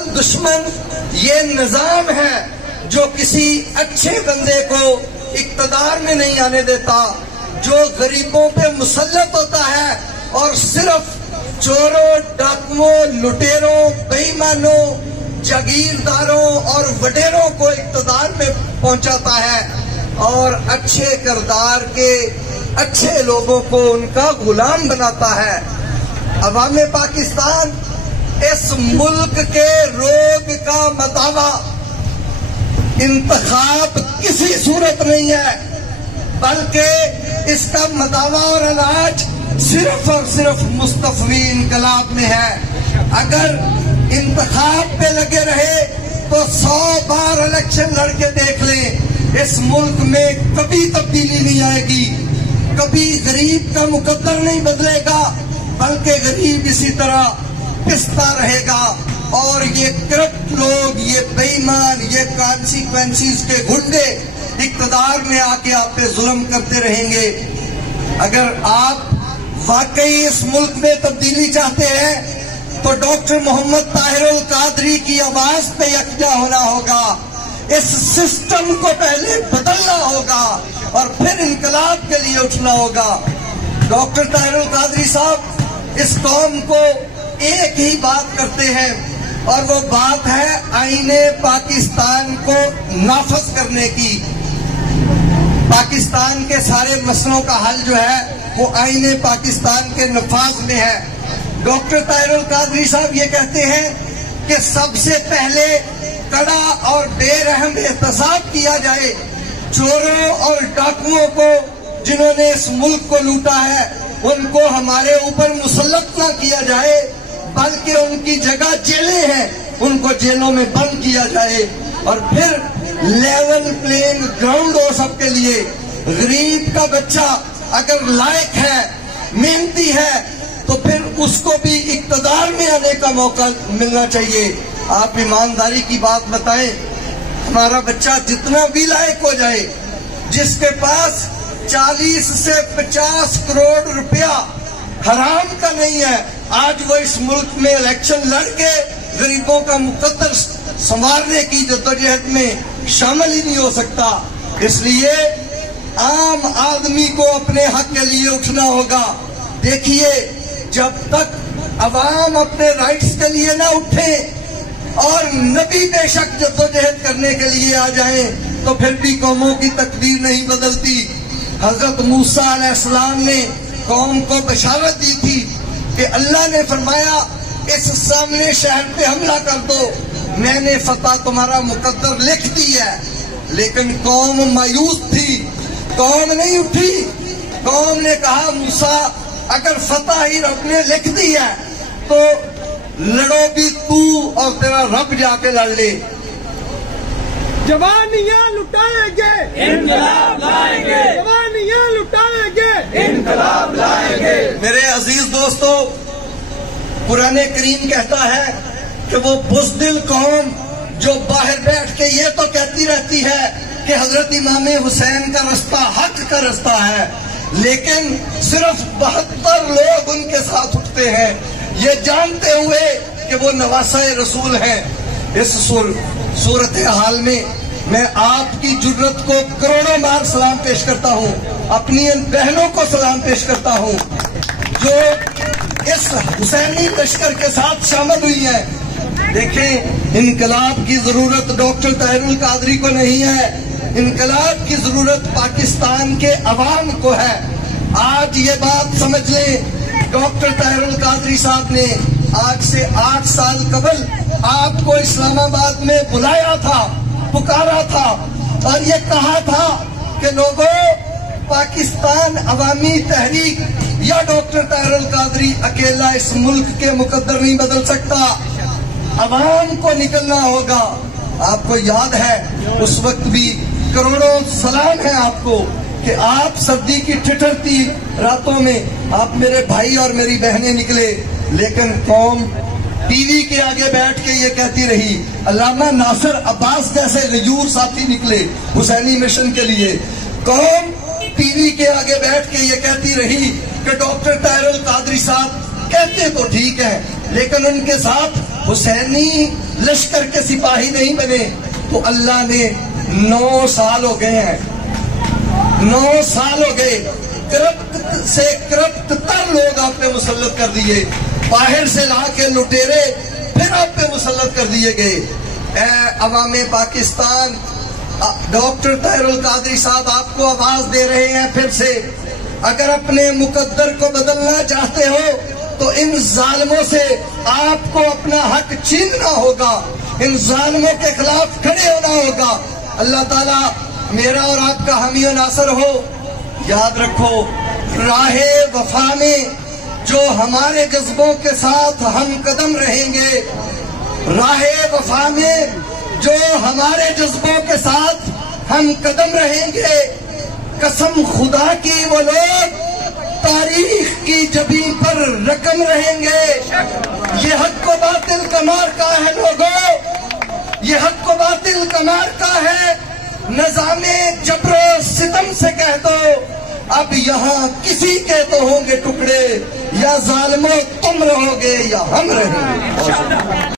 اصل دشمن یہ نظام ہے جو کسی اچھے بندے کو اقتدار میں نہیں آنے دیتا، جو غریبوں پہ مسلط ہوتا ہے اور صرف چوروں، ڈاکوؤں، لٹیروں، بے ایمانوں، جاگیرداروں اور وڈیروں کو اقتدار میں پہنچاتا ہے اور اچھے کردار کے اچھے لوگوں کو ان کا غلام بناتا ہے۔ عوام پاکستان اس ملک کے روگ کا مداوا انتخاب کسی صورت نہیں ہے، بلکہ اس کا مداوا اور علاج صرف اور صرف مستفوی انقلاب میں ہے۔ اگر انتخاب پہ لگے رہے تو 100 بار الیکشن لڑ کے دیکھ لیں، اس ملک میں کبھی تبدیلی نہیں آئے گی، کبھی غریب کا مقدر نہیں بدلے گا، بلکہ غریب اسی طرح پستا رہے گا اور یہ کرپٹ لوگ، یہ بے ایمان، یہ کانسیکوینسز کے گنڈے اقتدار میں آ کے آپ پہ ظلم کرتے رہیں گے۔ اگر آپ واقعی اس ملک میں تبدیلی چاہتے ہیں تو ڈاکٹر محمد طاہر القادری کی آواز پہ یکجا ہونا ہوگا، اس سسٹم کو پہلے بدلنا ہوگا اور پھر انقلاب کے لیے اٹھنا ہوگا۔ ڈاکٹر طاہر القادری صاحب اس قوم کو ایک ہی بات کرتے ہیں اور وہ بات ہے آئین پاکستان کو نافذ کرنے کی۔ پاکستان کے سارے مسئلوں کا حل جو ہے وہ آئین پاکستان کے نفاذ میں ہے۔ ڈاکٹر طاہر القادری صاحب یہ کہتے ہیں کہ سب سے پہلے کڑا اور بے رحم احتساب کیا جائے، چوروں اور ڈاکوؤں کو جنہوں نے اس ملک کو لوٹا ہے ان کو ہمارے اوپر مسلط نہ کیا جائے، بلکہ ان کی جگہ جیلیں ہیں، ان کو جیلوں میں بند کیا جائے اور پھر لیول پلینگ گراؤنڈ ہو سب کے لیے۔ غریب کا بچہ اگر لائق ہے، محنتی ہے، تو پھر اس کو بھی اقتدار میں آنے کا موقع ملنا چاہیے۔ آپ ایمانداری کی بات بتائیں، ہمارا بچہ جتنا بھی لائق ہو جائے، جس کے پاس 40 سے 50 کروڑ روپیہ حرام کا نہیں ہے، آج وہ اس ملک میں الیکشن لڑ کے غریبوں کا مقدر سنوارنے کی جدوجہد میں شامل ہی نہیں ہو سکتا۔ اس لیے عام آدمی کو اپنے حق کے لیے اٹھنا ہوگا۔ دیکھیے، جب تک عوام اپنے رائٹس کے لیے نہ اٹھیں اور نبی بے شک جدوجہد کرنے کے لیے آ جائیں تو پھر بھی قوموں کی تقدیر نہیں بدلتی۔ حضرت موسیٰ علیہ السلام نے قوم کو بشارت دی تھی کہ اللہ نے فرمایا اس سامنے شہر پہ حملہ کر دو، میں نے فتح تمہارا مقدر لکھ دی ہے، لیکن قوم مایوس تھی، قوم نہیں اٹھی۔ قوم نے کہا موسیٰ اگر فتح ہی رب نے لکھ دی ہے تو لڑو بھی تو اور تیرا رب جا کے لڑ لے۔ جوانیاں لٹائیں گے، انقلاب لائیں گے، جوانیاں لٹائیں گے، انقلاب لائیں گے۔ میرے عزیز دوستو، قرآن کریم کہتا ہے کہ وہ بزدل قوم جو باہر بیٹھ کے یہ تو کہتی رہتی ہے کہ حضرت امام حسین کا رستہ حق کا رستہ ہے، لیکن صرف 72 لوگ ان کے ساتھ اٹھتے ہیں، یہ جانتے ہوئے کہ وہ نواسہ رسول ہیں۔ اس صورتحال میں میں آپ کی جرت کو کروڑوں بار سلام پیش کرتا ہوں، اپنی ان بہنوں کو سلام پیش کرتا ہوں جو اس حسینی لشکر کے ساتھ شامل ہوئی ہیں۔ دیکھیں، انقلاب کی ضرورت ڈاکٹر طاہر القادری کو نہیں ہے، انقلاب کی ضرورت پاکستان کے عوام کو ہے۔ آج یہ بات سمجھ لیں، ڈاکٹر طاہر القادری صاحب نے آج سے 8 سال قبل آپ کو اسلام آباد میں بلایا تھا، پکارا تھا اور یہ کہا تھا کہ لوگوں، پاکستان عوامی تحریک یا ڈاکٹر طاہر القادری اکیلا اس ملک کے مقدر نہیں بدل سکتا، عوام کو نکلنا ہوگا۔ آپ کو یاد ہے اس وقت بھی کروڑوں سلام ہے آپ کو کہ آپ سردی کی ٹھٹھرتی راتوں میں آپ میرے بھائی اور میری بہنیں نکلے، لیکن قوم ٹی وی کے آگے بیٹھ کے یہ کہتی رہی۔ علامہ ناصر عباس جیسے غیور ساتھی نکلے حسینی مشن کے لیے، قوم ٹی وی کے آگے بیٹھ کے یہ کہتی رہی کہ ڈاکٹر طاہر القادری صاحب کہتے تو ٹھیک ہے لیکن ان کے ساتھ حسینی لشکر کے سپاہی نہیں بنے تو اللہ نے 9 سال ہو گئے ہیں، 9 سال ہو گئے، کرپٹ سے کرپٹ تر لوگ آپ پہ مسلط کر دیے، باہر سے لا کے لٹیرے پھر آپ پہ مسلط کر دیے گئے۔ اے عوام پاکستان، ڈاکٹر طاہر القادری صاحب آپ کو آواز دے رہے ہیں پھر سے، اگر اپنے مقدر کو بدلنا چاہتے ہو تو ان ظالموں سے آپ کو اپنا حق چھیننا ہوگا، ان ظالموں کے خلاف کھڑے ہونا ہوگا۔ اللہ تعالیٰ میرا اور آپ کا حامی و ناصر ہو۔ یاد رکھو، راہ وفا میں جو ہمارے جذبوں کے ساتھ ہم قدم رہیں گے، راہ وفا میں جو ہمارے جذبوں کے ساتھ ہم قدم رہیں گے، قسم خدا کی وہ لوگ تاریخ کی جبین پر رقم رہیں گے۔ یہ حق و باطل کا مارکا ہے لوگوں، یہ حق و باطل کا مارکا ہے۔ نظام جبر و ستم سے کہہ دو اب یہاں کسی کے تو ہوں گے ٹکڑے، یا ظالموں تم رہو گے یا ہم رہیں گے۔